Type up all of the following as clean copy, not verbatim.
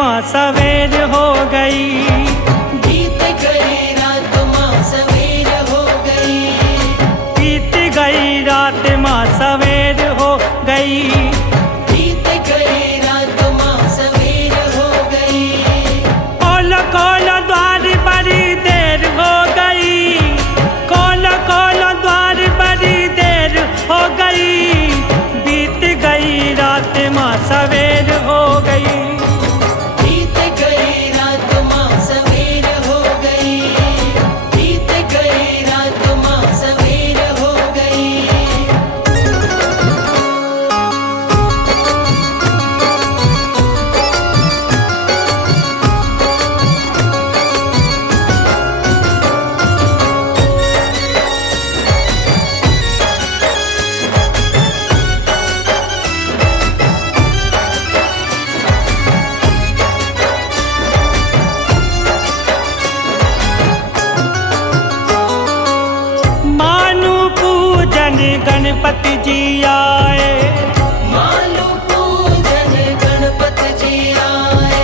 माँ सवेर हो गई, बीत गई रात माँ सवेर हो गई, बीत गई रात माँ सवेर हो गई, बीत गई रात माँ सवेर हो गई। खोलो खोलो द्वार बड़ी देर हो गई, खोलो खोलो द्वार बड़ी देर हो गई, बीत गई रात माँ सवेर हो गई। गणपति जी आए, मानो पूजन गणपति जी आए,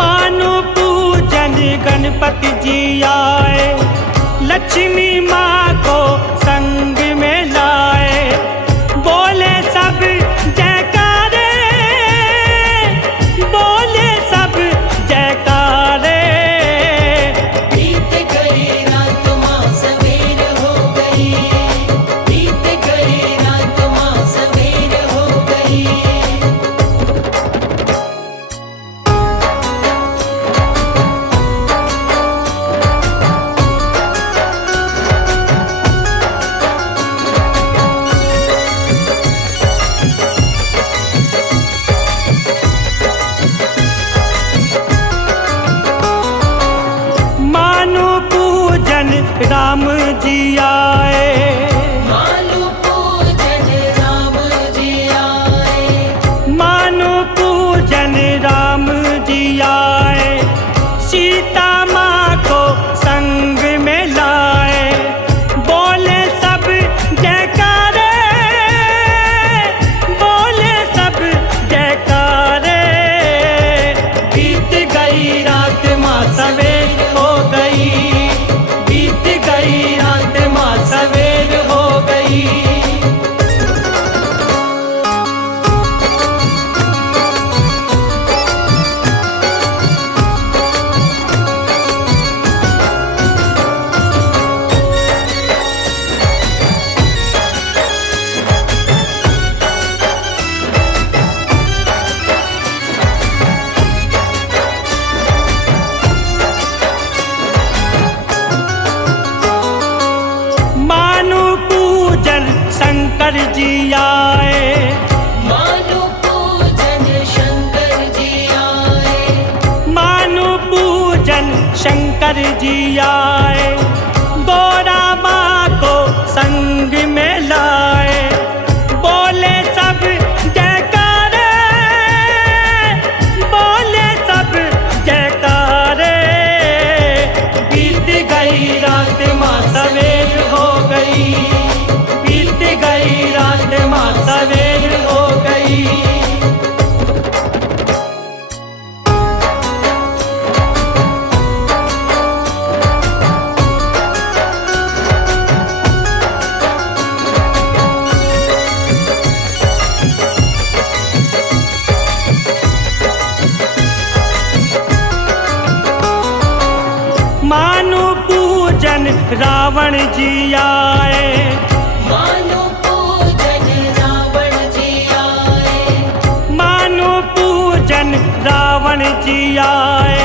मानो पूजन गणपति जी आए, लक्ष्मी माँ को संग में लाए, बोले सब जयकारे, बोले सब जयकारे। बीत गई रात माँ सवेर हो गई, बीत गई रात माँ सवेर हो गई। मानो पूजन राम जी आए, मानो पूजन राम जी आए, मानो पूजन राम जी आए, सीता माँ को संग में लाए, बोले सब जयकारे, बोले सब जयकारे। बीत गई रात माँ सवेर हो गई, बीत गई रात माँ सवेर हो गई। मानो पूजन शंकर जी आए, मानो पूजन शंकर जी आए, मानो पूजन शंकर जी आए, गोरा माँ को संग में लाए, बोले सब जयकारे, बोले सब जयकारे। बीत गई रात माँ सवेर हो गई, बीत गई रात माँ सवेर हो गई। मानो पूजन रावण जी आए, मानो पूजन रावण जी आए, मानो पूजन रावण जी आए,